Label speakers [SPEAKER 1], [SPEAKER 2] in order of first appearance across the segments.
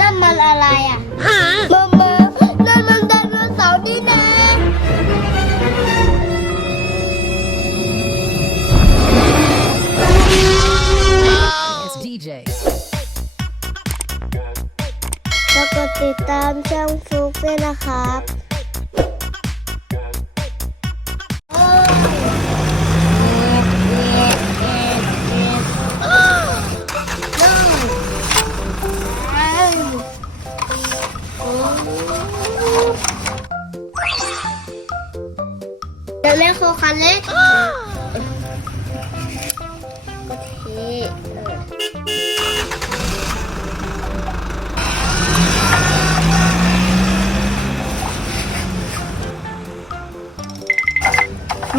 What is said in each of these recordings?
[SPEAKER 1] นั่นมันอะไรอะฮะมือมือนั่นมันไดโนเสาร์นี่นะแล้วกติตามช่องฟุกด้วยนะครับ เดี๋ยวแม่โคคันเล็กก็เทเออ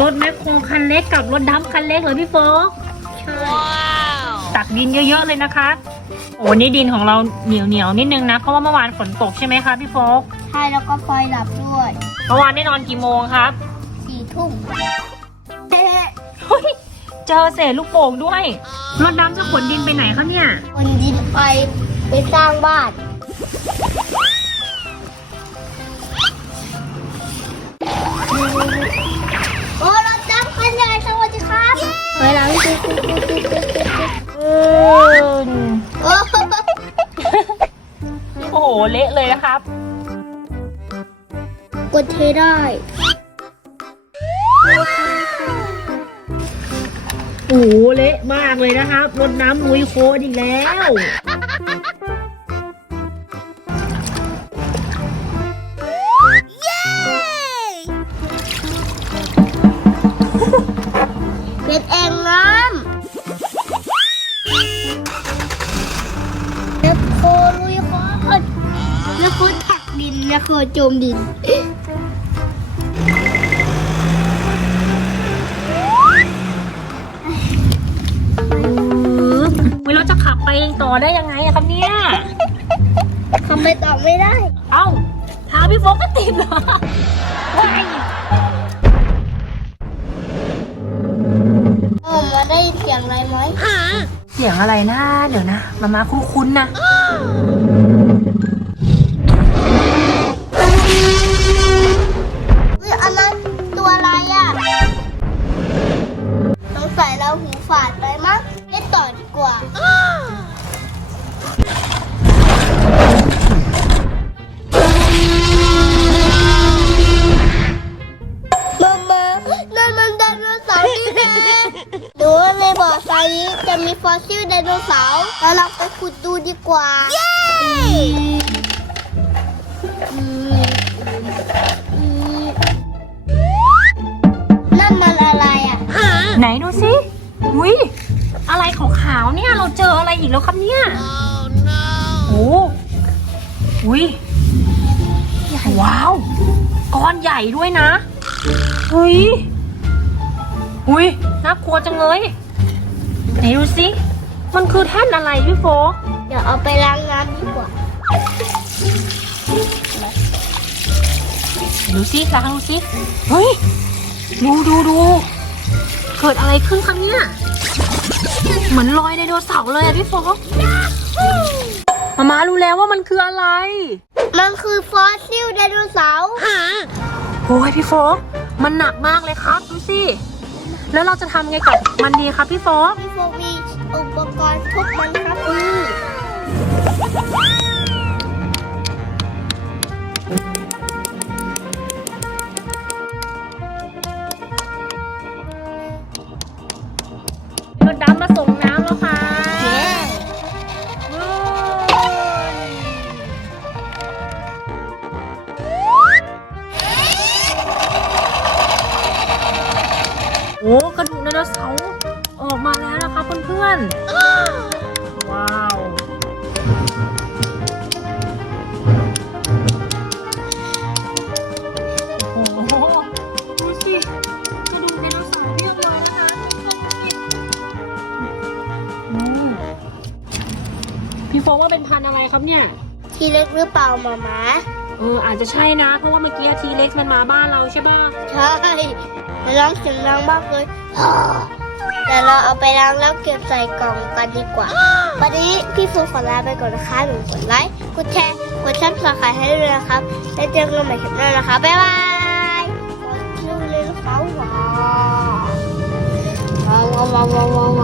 [SPEAKER 2] รถแมคโครคันเล็กกับรถดำคันเล็กเหรอพี่โฟก
[SPEAKER 1] ใช่
[SPEAKER 2] ตักดินเยอะๆเลยนะคะ โอ้นี่ดินของเราเหนียวเหนียวๆนิดนึงนะ เพราะว่าเมื่อวานฝนตกใช่ไหมคะพี่โฟก
[SPEAKER 1] ใช่แล้วก็ไฟดับด้วย
[SPEAKER 2] เมื่อวานได้นอนกี่โมงครับ
[SPEAKER 1] สี่ ทุ่ม
[SPEAKER 2] เฮ้ยเจอเศษลูกโป่งด้วยรถดำจะขนดินไปไหนคะเนี่ย
[SPEAKER 1] คนดินไปไปสร้างบ้าน โอ้รถดำคันใหญ่สวัสดีครับไปหลังจิ๊ดจิ๊ดจิ๊ดจิ๊ดจิ๊ดจิ๊ด
[SPEAKER 2] เออ
[SPEAKER 1] โอ้
[SPEAKER 2] โอ้โหเละเลยนะครับ
[SPEAKER 1] กดเทได้
[SPEAKER 2] หเละมากเลยนะครับรถน้ำลุยโคลนอีกแล้ว
[SPEAKER 1] เป็นแอ่งน้ำแล้วโคลุยโคอนแล้วโคตักดินแล้วโคลนจมดิน
[SPEAKER 2] ลาจะขับไปต่อได้ยังไงอะครับเนี่ย
[SPEAKER 1] ทำไปต่อไม่ได้
[SPEAKER 2] เอ้าเท้าพี่โฟกก็ติดเหรอว้าย
[SPEAKER 1] โอ้มาได้ยินเสียงอะไรไหม
[SPEAKER 2] เสียงอะไรนะ เดี๋ยวนะ มามาคุ้นๆนะ
[SPEAKER 1] เสาร์นี่นะดูว่าในบ่อทรายนี้จะมีฟอสซิลไดโนเสาร์แล้วเราไปขุดดูดีกว่า เย้นั่นมันอะไรอะ
[SPEAKER 2] ไหนดูสิอุ้ยอะไรขาวๆเนี่ยเราเจออะไรอีกแล้วครับเนี่ย โอ้อุ้ยว้าว ก้อนใหญ่ด้วยนะเฮ้ย อุ้ยน่ากลัวจังเลยไหนดูสิมันคือแท่นอะไรพี่โฟก
[SPEAKER 1] เดี๋ยวเอาไปล้างน้ำดีกว่า
[SPEAKER 2] ดูสิล้างดูสิเฮ้ย ดูดูดู เกิดอะไรขึ้นครับเนี่ย เหมือนรอยไดโนเสาร์เลยอะพี่โฟกมามารู้แล้วว่ามันคืออะไร
[SPEAKER 1] มันคือฟอสซิลไดโนเสาร์
[SPEAKER 2] โอ้ยพี่โฟกมันหนักมากเลยครับ ดูสิ แล้วเราจะทำไงกับมันดีครับพี่โฟก
[SPEAKER 1] พี่โฟมีอุปกรณ์ทุบมันครับ
[SPEAKER 2] อื กระดูกไดโนเสาร์ออกมาแล้วนะคะเพื่อนๆ ว้าว โอ้โห ดูสิ กระดูกไดโนเสาร์เรียบร้อยแล้วนะอืมพี่โฟกว่าเป็นพันธุ์อะไรครับเนี่ย
[SPEAKER 1] ทีเล็กหรือเปล่าหมาหมา
[SPEAKER 2] เอออาจจะใช่นะ เพราะว่าเมื่อกี้ทีเล็กมันมาบ้านเราใช่ป่ะ
[SPEAKER 1] ใช่มันร้องเสียงดังมากเลยฮ่าเดี๋ยวเราเอาไปล้างแล้วเก็บใส่กล่องกันดีกว่า วันนี้พี่ฟูขอลาไปก่อนนะคะหนูกดไลค์กดแชร์กดซับสไครต์ให้ด้วยนะครับ แล้วเจอกันใหม่คลิปหน้านะคะ บ๊ายบายดูเลยนะคะว้าวว้าวว้าวว้าวว้าว